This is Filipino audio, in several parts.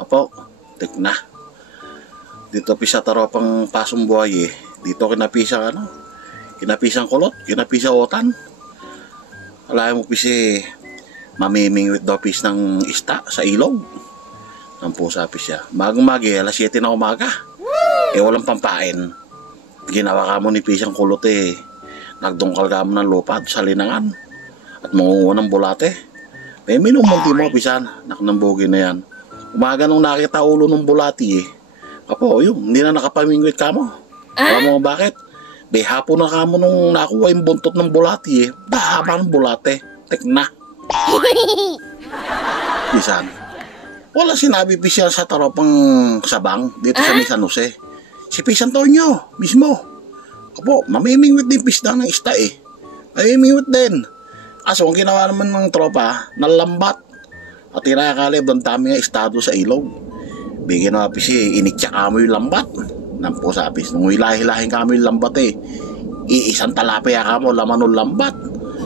Apo, tik na. Dito pisa taropang pasong buhay eh. Dito kinapisang kinapisang kulot, kinapisang otan. Alay mo pisi mamimingwit daw pis ng ista sa ilog. Ang pusa pis siya. Magang-magi, alas 7 na umaga. Walang pampain. Ginawa ka mo ni pisang kulot eh. Nagdungkal ka mo ng lupa sa linangan. At mangungo ng bulate. May minumunti mo pisan. Naknambugi na yan. Umaga nung nakita ulo ng bulati eh. Apo, yun, hindi na nakapamingwit ka mo. Alam mo bakit? Be, hapon na ka mo nung nakuha yung buntot ng bulati eh. Bahaba ng bulate. Tek na. Pisan. Wala sinabi pisan sa taropang sabang dito sa San Jose. Si Pisan Tonyo mismo. Apo, mamimingwit din pisda ng ista eh. Mamimingwit din. Kaso ang ginawa naman ng tropa, nalambat. At tinakalib ng dami nga estado sa ilog. Bigyan na pisi, initya ka mo yung lambat. Nampo sa apis, nung hilahilahin ka mo yung lambat eh. Iisang talapia ka mo, laman ng lambat.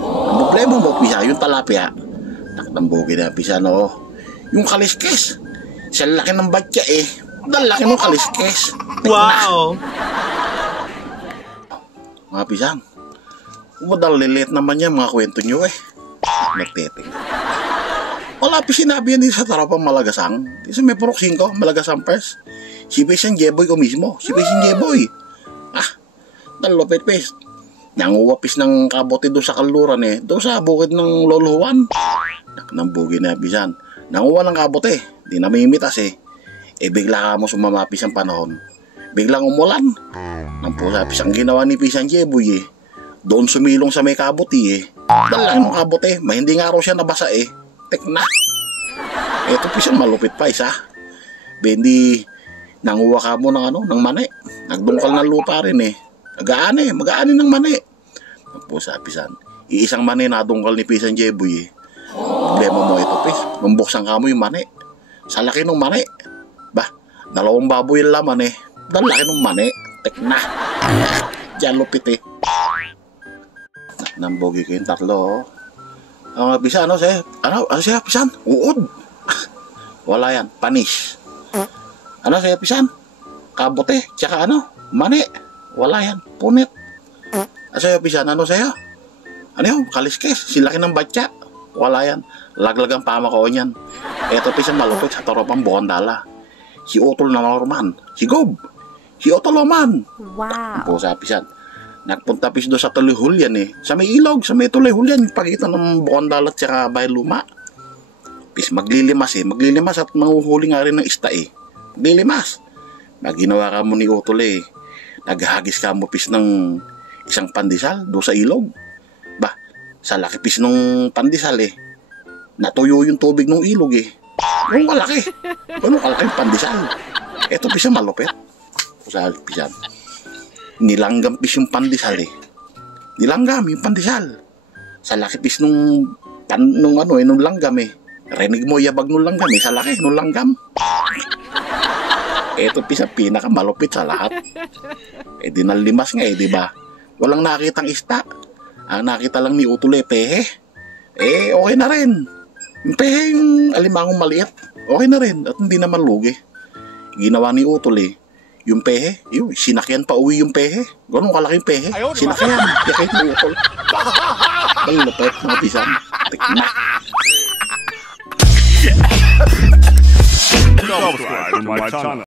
Ang problema mo pisa, yung talapia. Naknambugi na pisa no. Yung kaliskes. Sa laki ng batya eh. Dalaki ng kaliskes. Wow! Mga pisang. Madalilit naman yan mga kwento nyo eh. Nagtiting. Wala pa sinabi yan dito sa taropang Malagasang. Dito sa may purok 5, Malagasang Pers. Si Pisan Jeboy ko mismo. Si Pisan Jeboy. Dalupit pis. Nanguwapis ng kabote doon sa kaluran eh. Doon sa bukid ng Lolo Juan. Naknambugi na Pisan. Nanguwa ng kabote. Di na mimitas eh. Bigla ka mo sumamapis ang panahon. Biglang umulan. Nang pusapis ang ginawa ni Pisan Jeboy eh. Doon sumilong sa may kabote eh. Dalang ng kabote. May hindi nga raw siya nabasa eh. Tek na. Ito Pisan malupit pa isa. Bendi nanguha ka mo ng ng mani. Nagdungkal ng lupa rin eh. Mag-aani ng mani. Nang pusapisan. Iisang mani nadungkal ni Pisan Jeboy eh. Problema mo ito pis. Mambuksan ka mo yung mani. Sa laki ng mani. Bah, 2 baboy yung laman eh. Dalaki ng mani. Tek na. Diyan lupit eh. Nambogi ko yung 3. Pisan, siya, Pisan? Uod. Wala yan, panis. Siya, Pisan? Kabote, tsaka mani. Wala yan, punit. Siya, Pisan, siya? Kaliskes, silaki ng batya. Wala yan, laglagang pama ko yan. Eto, Pisan, malupit sa taropang Bondala. Si Utol na Norman, si Gob, si Otoloman. Wow. Pusa, Pisan. Nagpunta pis doon sa Tulihulyan eh. Sa may ilog, sa may Tulihulyan. Pagitan ng Bondal at saka Bahay Luma. Pis maglilimas eh. Maglilimas at manguhuli nga rin ng ista eh. Maglilimas. Maginawa ka mo ni Utol eh. Naghahagis ka mo pis ng isang pandesal doon sa ilog. Bah, sa laki pis ng pandesal eh. Natuyo yung tubig ng ilog eh. Ganun kalaki. Ganun kalaki yung pandesal. Eto Pisan malupit. Sa Pisan. Nilanggam pis yung pandesal eh. Nilanggam yung pandesal. Sa laki pis nung langgam eh. Rinig mo yabag nung langgam eh. Sa laki nung langgam. Eto pis ang pinakamalupit sa lahat. Dinalimas nga eh, di ba? Walang nakitang ista. Ang nakita lang ni Utol pehe. Okay na rin. Yung pehe yung alimangong maliit. Okay na rin. At hindi naman lugi. Ginawa ni Utol yung pehe, sinakyan pa uwi yung pehe. Ganun kalaki yung pehe. Sinakyan. Yakay mo Utol. Malupit, mga Pisan. Tikna. Subscribe to my channel.